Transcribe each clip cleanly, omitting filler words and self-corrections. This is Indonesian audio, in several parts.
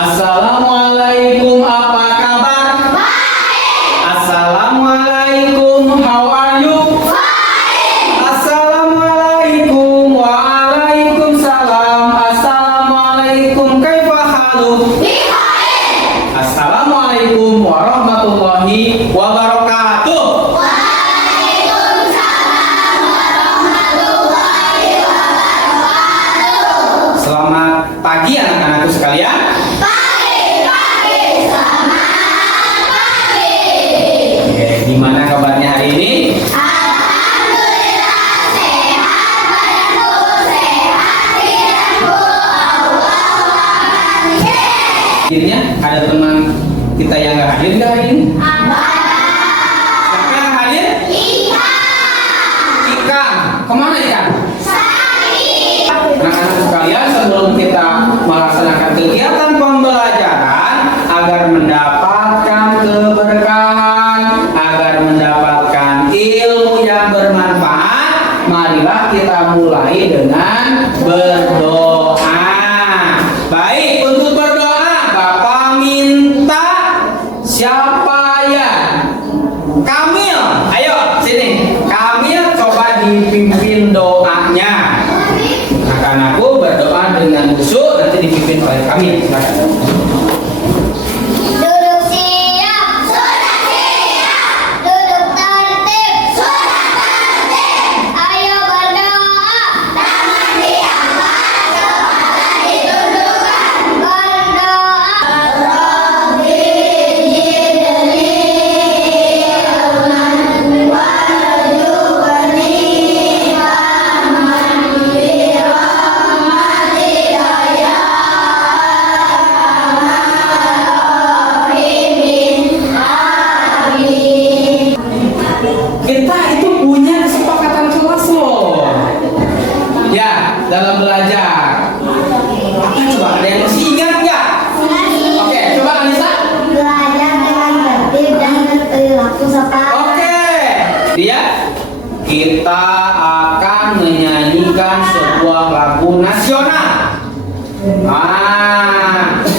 Assalamualaikum, apa kabar? Baik. Assalamualaikum, how are you? Baik. Assalamualaikum, waalaikumsalam. Assalamualaikum, kaifa haluk? Baik. Assalamualaikum warahmatullahi wabarakatuh. Waalaikumsalam warahmatullahi wabarakatuh. Selamat pagi anak-anakku sekalian. Gimana kabarnya hari ini? Alhamdulillah sehat, badanku sehat, pikiranku Allah. Akhirnya ada teman kita yang nggak hadir nggak hari ini? Siapa yang hadir? Ikang. Kemana Ikang? Anak-anak sekalian, sebelum kita melaksanakan kegiatan pembelajaran agar mendapatkan keberkahan, agar mendapatkan ilmu yang bermanfaat, marilah kita mulai dengan berdoa. Baik, untuk berdoa Bapak minta siapa ya? Kamil, ayo sini. Kamil coba dipimpin doanya. Anak-anakku berdoa dengan khusyuk, nanti dipimpin oleh kami. Silakan. Duduk siap, sudah siap. Duduk tertib, sudah tertib. Ayo berdoa, tangan diangkat, kepala ditundukkan. Berdoa, Rabbi zidni ilman warzuqni fahman birahmatika ya arhamar rahimin. Amin. Kita itu punya kesepakatan kelas loh. Ya, dalam belajar. Apa coba ada yang masih ingat nggak? Oke, coba Anissa. Belajar dengan tertib dan berperilaku sopan. Oke. Dia kita akan menyanyikan sebuah lagu nasional.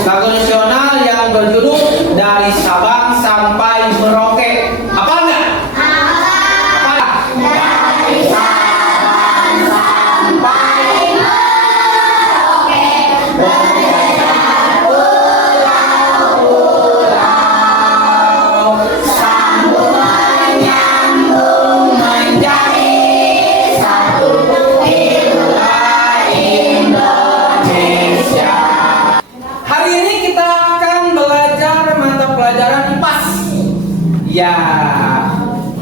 Lagu nasional yang berjudul Dari Sabang Sampai Merauke. Apa enggak? Apa? Dari Sabang sampai Merauke, beredar pulau-pulau, sambung menyambung menjadi satu itulah Indonesia. Hari ini kita akan belajar mata pelajaran IPAS. Ya,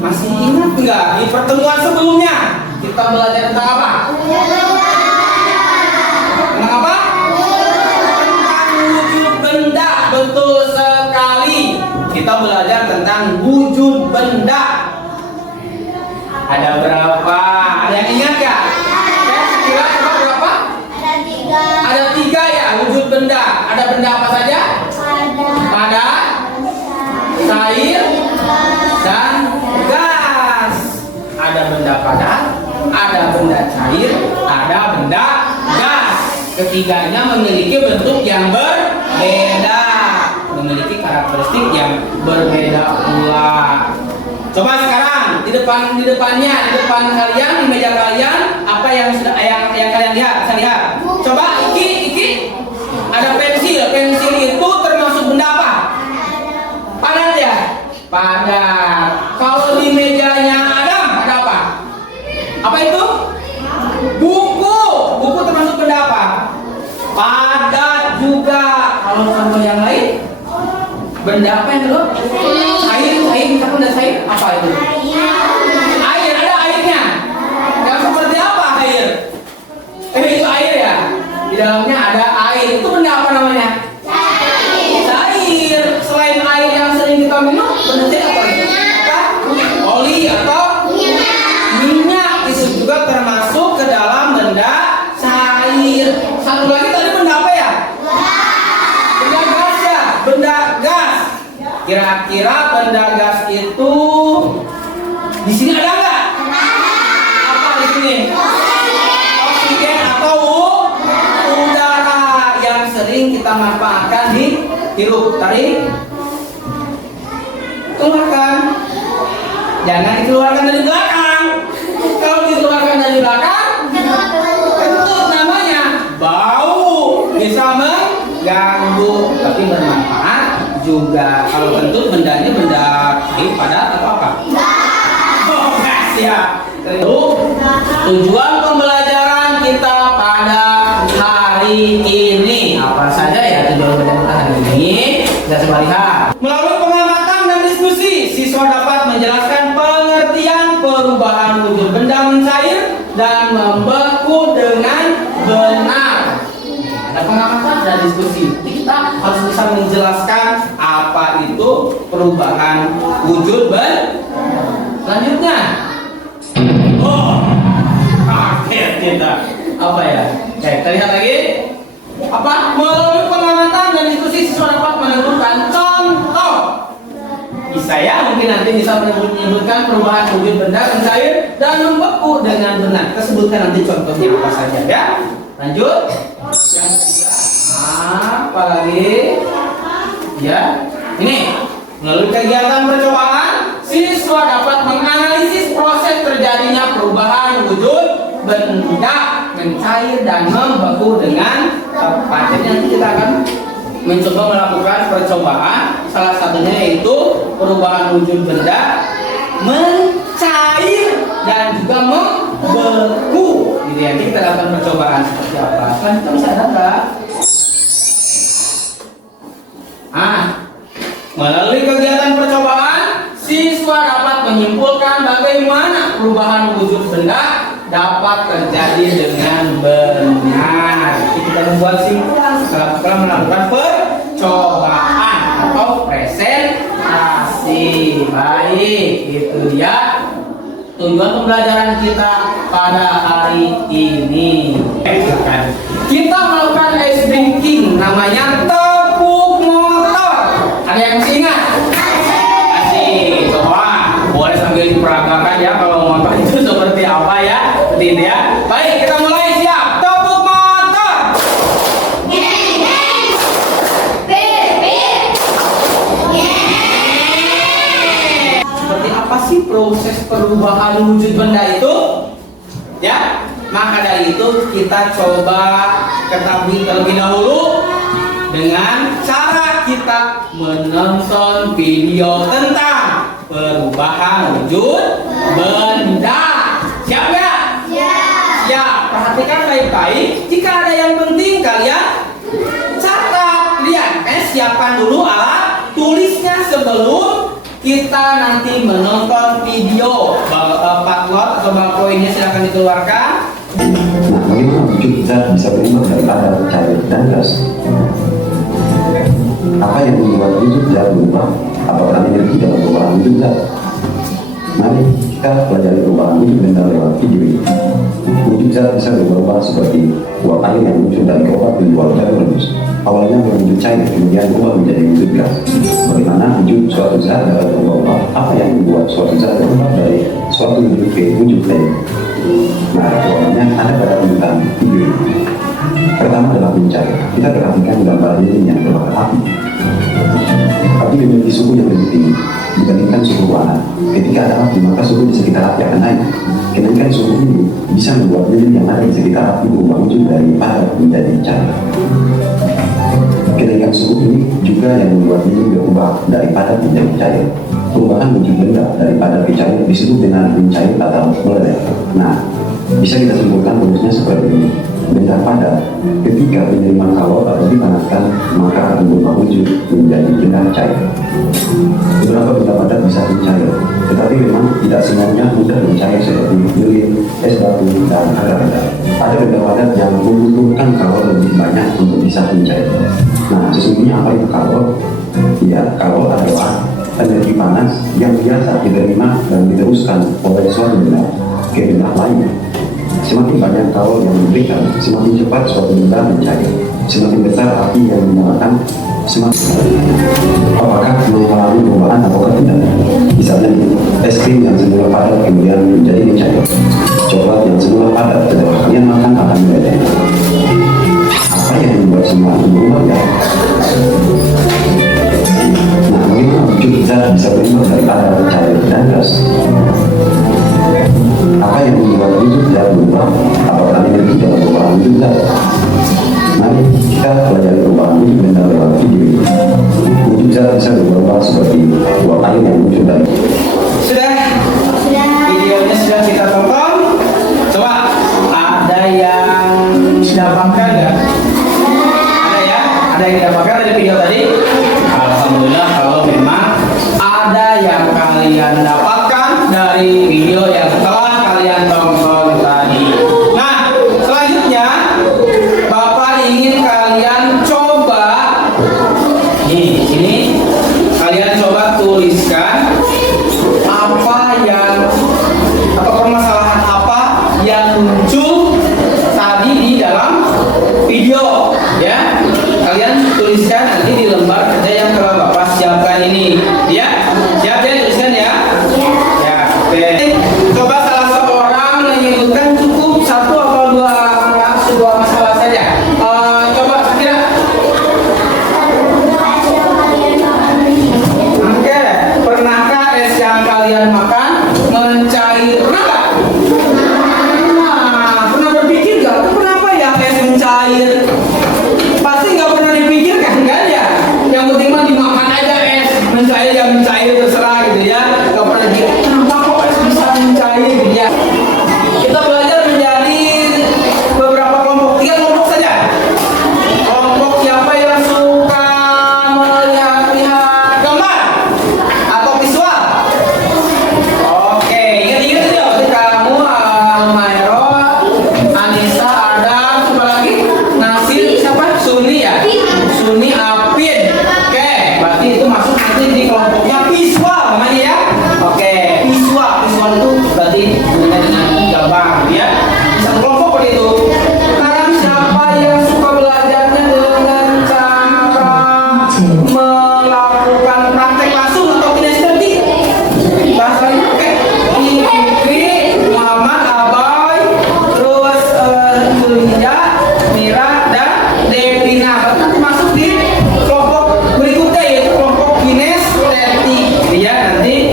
masih ingat nggak di pertemuan sebelumnya kita belajar tentang apa? Tentang apa? Tentang wujud benda. Betul sekali. Kita belajar tentang wujud benda. Ada berapa? Ada yang ingat nggak? Kira coba berapa? Ada tiga. Ada 3 ya wujud benda. Ada benda apa saja? Padat, cair, dan gas. Ada benda padat, ada benda cair, ada benda gas. Ketiganya memiliki bentuk yang berbeda, memiliki karakteristik yang berbeda pula. Coba sekarang di depan kalian, di meja kalian, apa yang kalian lihat? Saya lihat. Coba Iki, ada pensil. Pensil itu termasuk benda apa? Padat ya? Padat. Kalau di mejanya Adam ada apa? Apa itu? Buku. Buku termasuk benda apa? Padat juga. Kalau sama yang lain? Benda apa yang dulu? Air, misalkan ada air. Apa itu? Air, ada airnya. Yang seperti apa air? Itu air ya? Di dalamnya ada air. Itu benda apa namanya? Cair. Selain air yang sering kita minum, benda cair apa itu? Apa? Oli atau minyak. Itu juga termasuk ke dalam benda cair. Satu lagi tadi benda apa ya? Benda gas ya? Benda gas. Kira-kira benda gas itu di sini ada nggak? Apa di sini? Oksigen atau udara yang sering kita kita manfaatkan dihirup. Tarik, keluarkan. Jangan dikeluarkan dari belakang. Kalau dikeluarkan dari belakang, kentut namanya, bau, bisa mengganggu, tapi bermanfaat juga. Kalau kentut bendanya benda pahit, padat atau apa? Oh, enggak siap. Tujuan pembelajaran kita pada hari ini apa saja ya tujuan pembelajaran hari ini? Kita coba lihat. Melalui pengamatan dan diskusi, siswa dapat menjelaskan pengertian perubahan wujud benda mencair dan membeku dengan benar. Ada pengamatan dan diskusi. Jadi kita harus bisa menjelaskan apa itu perubahan wujud benda. Selanjutnya, kaget kita. Apa ya? Kita lihat lagi. Apa? Melalui pengamatan dan diskusi siswa dapat menentukan contoh. Bisa ya, mungkin nanti bisa menyebutkan perubahan wujud benda mencair dan membeku dengan benar. Kita sebutkan nanti contohnya apa saja ya. Lanjut. Yang ketiga. Apa lagi? Ya. Ini. Melalui kegiatan percobaan, siswa dapat menganalisis proses terjadinya perubahan wujud benda mencair dan membeku dengan tepat. Jadi nanti kita akan mencoba melakukan percobaan. Salah satunya yaitu perubahan wujud benda mencair dan juga membeku. Jadi nanti kita lakukan percobaan seperti apa. Selanjutnya bisa ada nggak? Melalui kegiatan percobaan, siswa dapat menyimpulkan bagaimana perubahan wujud benda dapat terjadi dengan benar. Jadi kita membuat simpulan setelah melakukan percobaan atau presentasi. Baik, itu dia tujuan pembelajaran kita pada hari ini. Kita melakukan ice breaking, namanya tepuk motor. Ada yang masih ingat? Asik. Coba boleh sambil diperagakan ya kalau motor itu seperti apa ya. Seperti itu ya. Baik, kita mulai. Siap. Tepuk motor. Seperti apa sih proses perubahan wujud benda itu? Ya. Maka dari itu kita coba ketahui terlebih dahulu dengan cara kita menonton video tentang perubahan wujud benda. Siap nggak? Siap. Perhatikan baik-baik. Jika ada yang penting kalian catat. Lihat, siapkan dulu alat tulisnya sebelum kita nanti menonton video. Pak Lot atau Pak Poinnya silahkan dikeluarkan. Nah, bagaimana wujud zat bisa berubah dari padat, cair, dan gas? Apa yang membuat wujud zat berubah? Apa peran energi dalam perubahan wujud zat? Mari kita pelajari perubahan wujud benda lewat video ini. Wujud zat bisa berubah seperti uap air yang muncul dari kelopak di luar rebus. Awalnya berwujud cair, kemudian berubah menjadi wujud gas. Bagaimana wujud suatu zat dapat berubah? Apa yang membuat suatu zat berubah dari suatu wujud ke wujud lain? Nah, jawabannya ada pada tuntutan video ini. Pertama adalah mencair. Kita perhatikan gambar lilin yang terbakar api. Api memiliki suhu yang lebih tinggi dibandingkan suhu ruangan. Ketika ada api, maka suhu di sekitar api akan naik. Kenaikan suhu ini bisa membuat lilin yang ada di sekitar api berubah wujud dari padat menjadi cair. Kenaikan suhu ini juga yang membuat lilin berubah dari padat menjadi cair. Perubahan wujud benda dari padat ke cair disebut dengan mencair atau meledak. Nah, bisa kita simpulkan rumusnya seperti ini. Benda padat ketika penerimaan kalor atau dipanaskan maka akan berubah wujud menjadi benda cair. Beberapa benda padat bisa mencair, tetapi memang tidak semuanya mudah mencair seperti lilin, es batu, dan agar-agar. Ada benda padat yang membutuhkan kalor lebih banyak untuk bisa mencair. Nah, sesungguhnya apa itu kalor? Ya, kalor adalah energi panas yang biasa diterima dan diteruskan oleh suatu benda ke benda lain. Semakin banyak kalor yang diberikan, semakin cepat suatu benda mencair. Semakin besar api yang menyalakan, semakin apakah mengalami perubahan atau tidak. Misalnya es krim yang semula padat kemudian menjadi mencair. Coklat yang semula padat setelah kalian makan akan meledak. Apa yang membuat semua berubah ya. Nah, bagaimana wujud zat bisa berubah daripada cair dan gas? Apa yang membuat wujud zat berubah? Apakah energi dalam perubahan wujud zat? Mari kita pelajari perubahan wujud benda lewat video ini. Wujud zat bisa berubah seperti uap air yang muncul dari. Sudah? Videonya sudah kita tonton. Coba ada yang didapatkan nggak? Ada ya? Ada yang didapatkan dari video tadi? Alhamdulillah kalau memang ada yang kalian dapatkan dari video yang telah kalian tonton tadi. Nah, selanjutnya Bapak ingin kalian coba ini kalian coba tuliskan apa yang atau permasalahan apa yang muncul tadi di dalam video ya. Kalian tuliskan nanti di lembar kerja yang telah Bapak siapkan ini ya. Siap ya, tuliskan ya. Ya, oke. Coba salah seorang menyebutkan cukup satu atau dua masalah saja. Coba kira. Oke, pernahkah es yang kalian makan mencair? Pernah nggak? Nah, pernah berpikir nggak? Kenapa ya es mencair? Pasti nggak pernah dipikirkan kan ya? Yang penting mah dimakan aja es, mencair ya mencair terserah gitu ya. Nggak pernah dipikir kenapa kok es bisa mencair gitu ya. Kita belajar menjadi beberapa kelompok, 3 kelompok saja. Kelompok siapa yang suka melihat-lihat gambar atau visual? Oke, ingat-ingat aja. Kamu, Almairo, Anissa, Adam, siapa lagi? Nasir, siapa? Suni ya? Suni, Apin. Oke, berarti itu masuk nanti di kelompoknya visual namanya ya. Oke, visual. Visual itu berarti hubungannya dengan gambar ya. Satu kelompok seperti itu. Sekarang siapa yang suka belajarnya dengan cara melakukan praktek langsung atau kinestetik? Bahasa lain, oke. Fikri, Muhammad, Abai, terus Julia, Mira, dan Devina. Berarti masuk di kelompok berikutnya yaitu kelompok kinestetik. Ya, nanti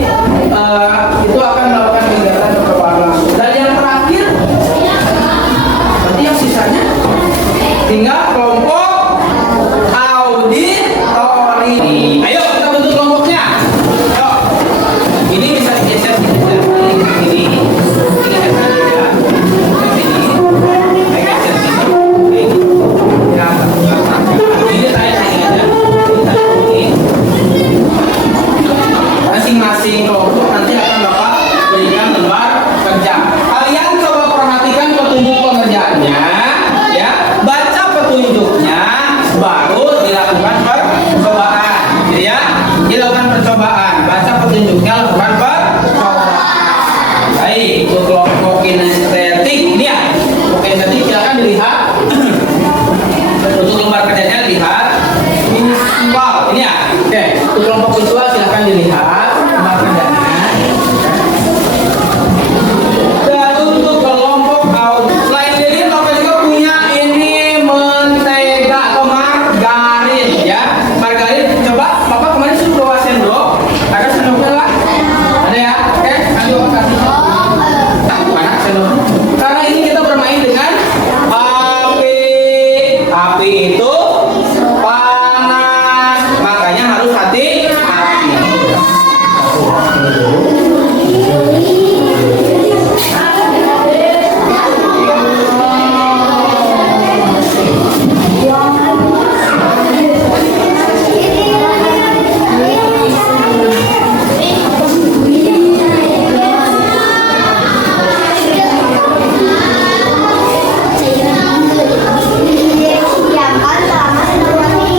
itu akan melakukan kegiatan percobaan langsung. Dan yang terakhir, berarti yang sisanya tinggal kelompok auditori. Ayo kita bentuk kelompoknya. Ayo. Ini bisa digeser sedikit. Ini geser saja. Ini geser sini. Ini saya aja. Ini masing-masing kelompok nanti akan Bapak berikan lembar kerja. Kalian coba perhatikan petunjuk pengerjaannya, ya. Baca petunjuknya, baru dilakukan percobaan, gitu ya. Dilakukan percobaan, baca petunjuknya, lakukan percobaan. Baik, untuk kelompok kinestetik ini ya. Kelompok kinestetik silakan dilihat. Untuk lembar kerjanya lihat visual ini ya. Oke, untuk kelompok visual silakan dilihat lembar kerjanya. Dan untuk kelompok audio, selain ini Bapak juga punya ini mentega atau margarin ya. Margarin, coba Bapak kemarin suruh bawa sendok. Ada sendoknya lah? Ada ya? Oke, nanti Bapak kasih. Mana sendok? Karena ini kita bermain dengan api. Api itu panas, makanya harus hati-hati.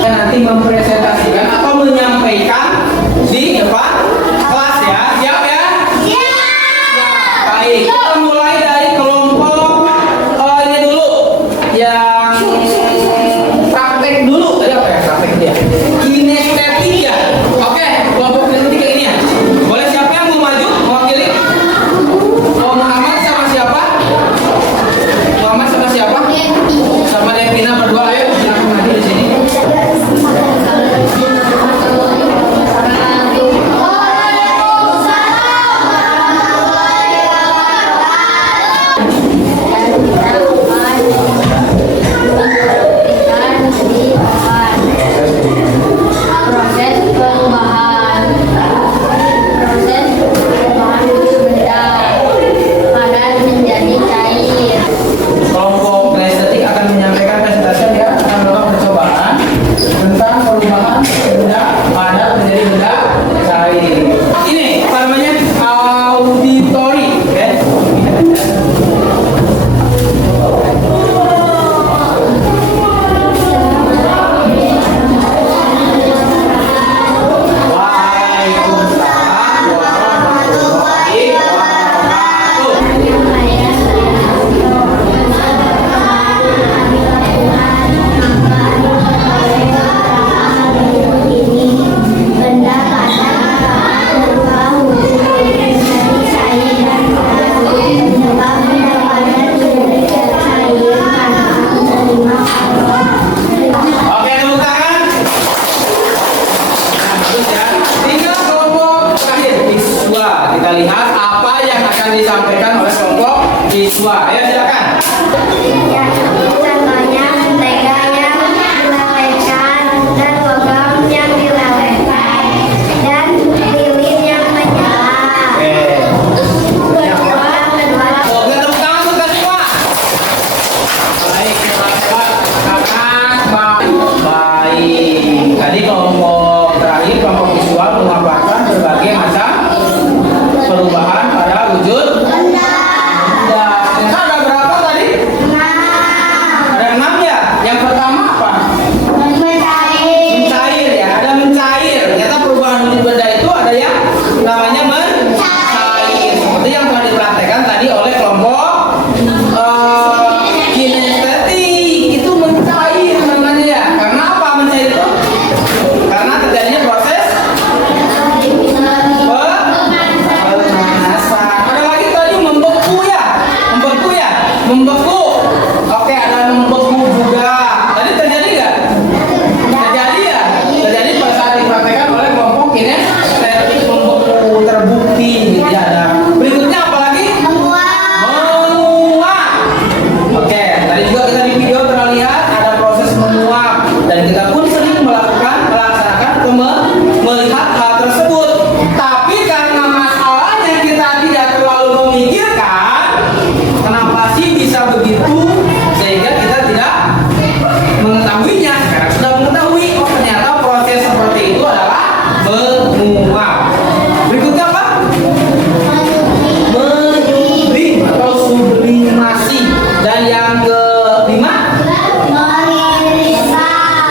Nanti mempresentasikan atau menyampaikan di depan kelas ya. Siap ya? Baik, kita mulai dari kelompok ini dulu. Yang praktek dulu. Tadi apa ya praktek dia? Kinestetik ya. Oke, kelompok kinestetik yang ini ya. Boleh siapa yang mau maju? Mewakili? Oh, Muhammad sama siapa? Muhammad sama siapa? Sama Devina berdua. Ayo, silakan maju di perubahan benda padat menjadi benda cair. Ini apa namanya? Auditory, ya. Oke, tepuk tangan. Nah, bagus ya. Tinggal kelompok terakhir, siswa. Kita lihat apa yang akan disampaikan oleh kelompok siswa. Ayo silakan. Contohnya mentega yang dilelehkan dan logam yang dilelehkan dan lilin yang menyala. Oke, tepuk tangan untuk semua. Baik, selamat baik. Tadi kelompok terakhir, kelompok visual memaparkan berbagai macam perubahan pada wujud benda. Ternyata ada berapa tadi? Ada 6 ya. Yang pertama apa? Mencair ya, ada mencair. Ternyata perubahan wujud benda itu ada yang namanya mencair. Seperti yang telah dipraktekkan tadi oleh kelompok kinestetik. Itu mencair namanya ya. Karena apa mencair itu? Karena terjadinya proses pemanasan. Ada lagi tadi membeku ya. Membeku. Oke, ada membeku juga. Tadi terjadi nggak? Terjadi ya. Terjadi pada saat dipraktekkan oleh kelompok kinestetik, membeku terbukti gitu ya. Ada. Berikutnya apa lagi? Menguap. Oke, tadi juga kita di video terlihat ada proses menguap dan kita pun sering melaksanakan atau melihat hal tersebut. Tapi karena masalahnya kita tidak terlalu memikirkan kenapa sih bisa begitu, sehingga kita tidak mengetahuinya. Sekarang sudah mengetahui, oh ternyata proses seperti itu adalah menguap. Berikutnya apa? Menyublim atau sublimasi. Dan yang kelima,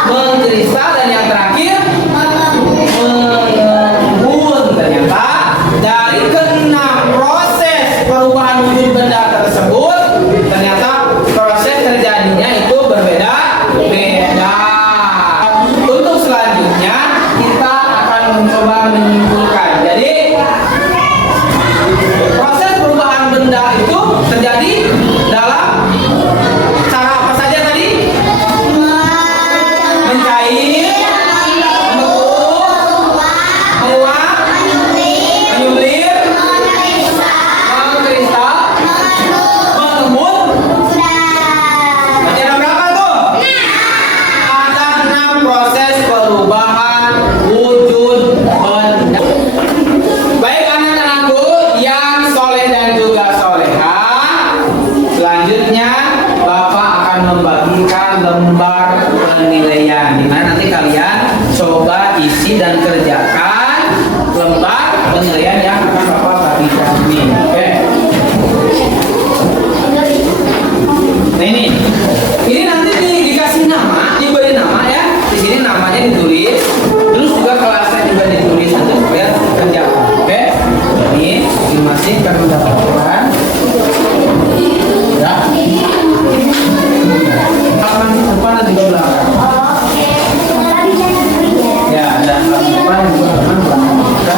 mengkristal. Dan yang terakhir, mengembun. Ternyata dari keenam proses perubahan wujud benda tersebut, ternyata proses terjadinya itu berbeda-beda. Untuk selanjutnya kita akan mencoba menyimpulkan. Jadi proses perubahan benda itu terjadi dalam cara apa saja tadi? Mencair, menguap, menyulir, mengkristal, mengembun. Berarti ada berapa tuh? Ada 6 proses perubahan wujud benda. Baik anak-anakku yang soleh dan juga soleha, selanjutnya Bapak akan membagikan lembar penilaian, dimana nanti kalian coba isi dan kerjakan lembar penilaian yang akan Bapak bagikan ini. Oke. Nah ini nanti dikasih nama, diberi nama ya. Di sini namanya ditulis, terus juga kelasnya juga ditulis nanti supaya kerjakan. Oke. Ini masing-masing akan mendapatkan. Ya. Halaman depan dan juga belakang. Ya, ada halaman depan dan juga halaman belakang. Ya.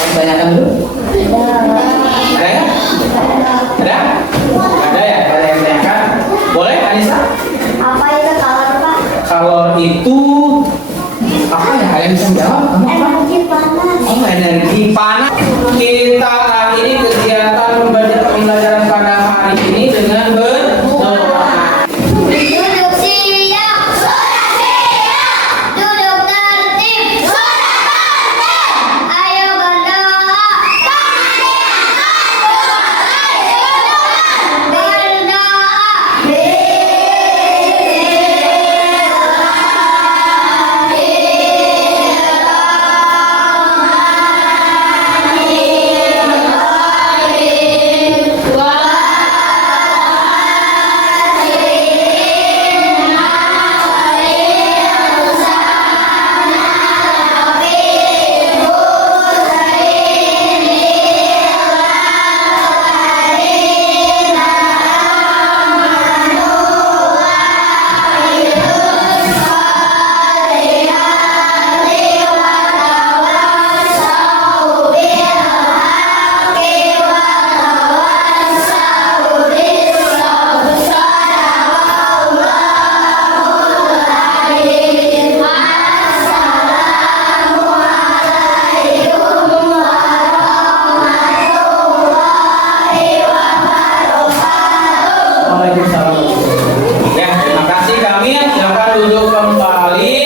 yang ditanyakan dulu? Ada ya? Ada? Nggak ada ya? Ada yang ditanyakan? Boleh, Anissa? Apa itu kalor, Pak? Kalau itu apa ya? Ada yang bisa jawab? Kamu apa? Energi panas. Oh, energi panas. Kita akhiri kegiatan pembelajaran pada hari ini dengan berdoa. Duduk siap. Sudah siap. Duduk tertib. Sudah tertib. Ayo berdoa. Waalaikumsalam. Ya, terima kasih kami. Silakan duduk kembali.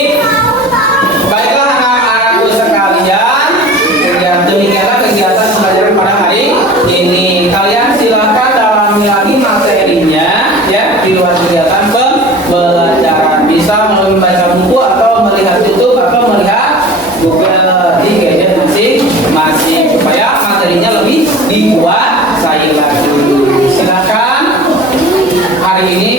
Baiklah anak-anakku sekalian, demikianlah kegiatan pembelajaran pada hari ini. Kalian silakan dalami lagi materinya ya di luar kegiatan pembelajaran. Bisa melalui membaca buku atau melihat YouTube atau melihat Google di gadget masing-masing supaya materinya lebih dikuasai lagi. Silakan hari ini